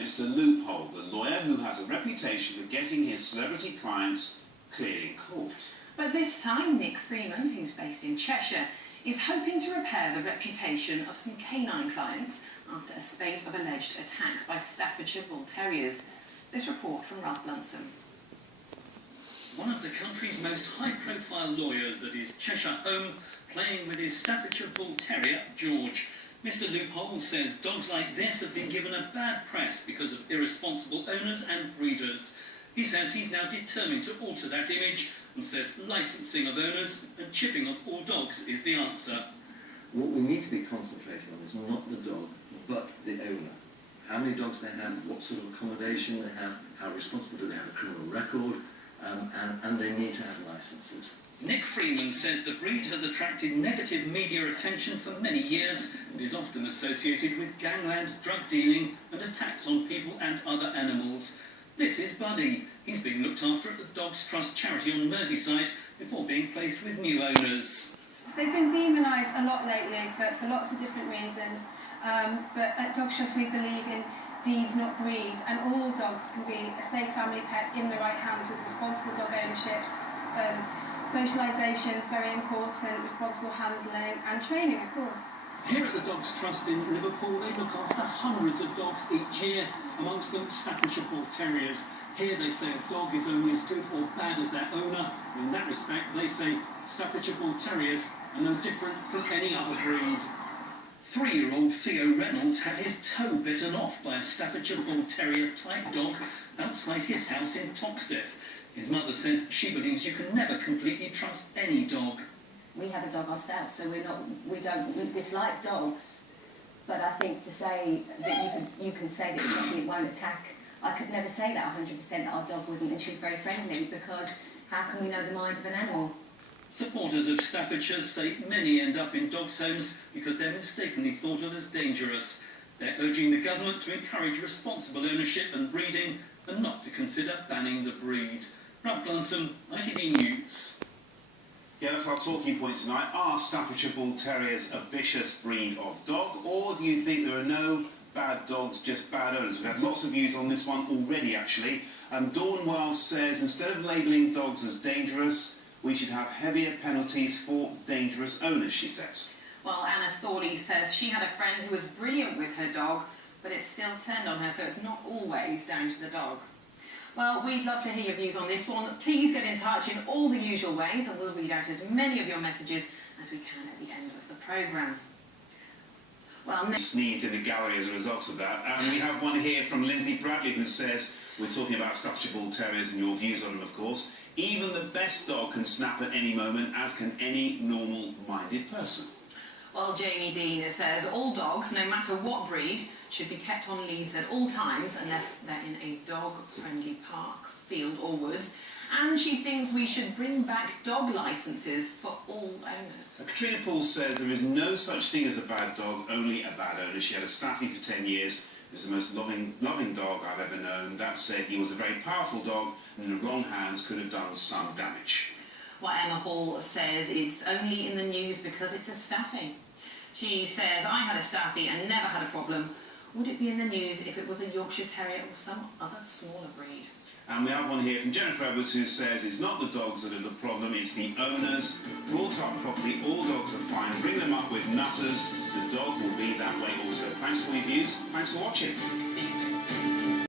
Mr. Loophole, the lawyer who has a reputation for getting his celebrity clients cleared in court. But this time, Nick Freeman, who's based in Cheshire, is hoping to repair the reputation of some canine clients after a spate of alleged attacks by Staffordshire Bull Terriers. This report from Ralph Blunsom. One of the country's most high-profile lawyers at his Cheshire home, playing with his Staffordshire Bull Terrier, George. Mr. Loophole says dogs like this have been given a bad press because of irresponsible owners and breeders. He says he's now determined to alter that image and says licensing of owners and chipping of all dogs is the answer. What we need to be concentrating on is not the dog, but the owner. How many dogs they have, what sort of accommodation they have, how responsible do they have a criminal record, and they need to have licences. Nick Freeman says the breed has attracted negative media attention for many years and is often associated with gangland, drug dealing and attacks on people and other animals. This is Buddy. He's being looked after at the Dogs Trust charity on Merseyside before being placed with new owners. They've been demonised a lot lately for lots of different reasons, but at Dogs Trust we believe in deeds, not breeds, and all dogs can be a safe family pet in the right hands with responsible dog ownership. Socialisation is very important, responsible handling and training, of course. Here at the Dogs Trust in Liverpool, they look after hundreds of dogs each year, amongst them Staffordshire Bull Terriers. Here they say a dog is only as good or bad as their owner. In that respect, they say Staffordshire Bull Terriers are no different from any other breed. 3-year-old Theo Reynolds had his toe bitten off by a Staffordshire Bull Terrier type dog outside his house in Toxteth. His mother says she believes you can never completely trust any dog. We have a dog ourselves, so we don't dislike dogs. But I think to say that you can say that it won't attack, I could never say that 100% that our dog wouldn't, and she's very friendly, because how can we know the mind of an animal? Supporters of Staffordshire say many end up in dogs' homes because they're mistakenly thought of as dangerous. They're urging the government to encourage responsible ownership and breeding and not to consider banning the breed. Ralph Blunsom, ITV News. Yeah, that's our talking point tonight. Are Staffordshire Bull Terriers a vicious breed of dog, or do you think there are no bad dogs, just bad owners? We've had lots of views on this one already, actually. Dawn Wells says instead of labelling dogs as dangerous, we should have heavier penalties for dangerous owners, she says. Well, Anna Thorley says she had a friend who was brilliant with her dog, but it still turned on her, so it's not always down to the dog. Well, we'd love to hear your views on this one. Please get in touch in all the usual ways, and we'll read out as many of your messages as we can at the end of the programme. Well, sneezed in the gallery as a result of that. And we have one here from Lindsay Bradley who says, we're talking about Staffordshire Bull Terriers and your views on them, of course. Even the best dog can snap at any moment, as can any normal-minded person. Well, Jamie Dean says all dogs, no matter what breed, should be kept on leads at all times unless they're in a dog-friendly park, field or woods. And she thinks we should bring back dog licences for all owners. Katrina Poole says there is no such thing as a bad dog, only a bad owner. She had a Staffy for 10 years. It was the most loving dog I've ever known. That said, he was a very powerful dog and in the wrong hands could have done some damage. Well, Emma Hall says it's only in the news because it's a Staffy. She says, I had a Staffy and never had a problem. Would it be in the news if it was a Yorkshire Terrier or some other smaller breed? And we have one here from Jennifer Edwards who says it's not the dogs that are the problem, it's the owners. Brought up properly, all dogs are fine. Bring them up with nutters, the dog will be that way also. Thanks for your views, thanks for watching.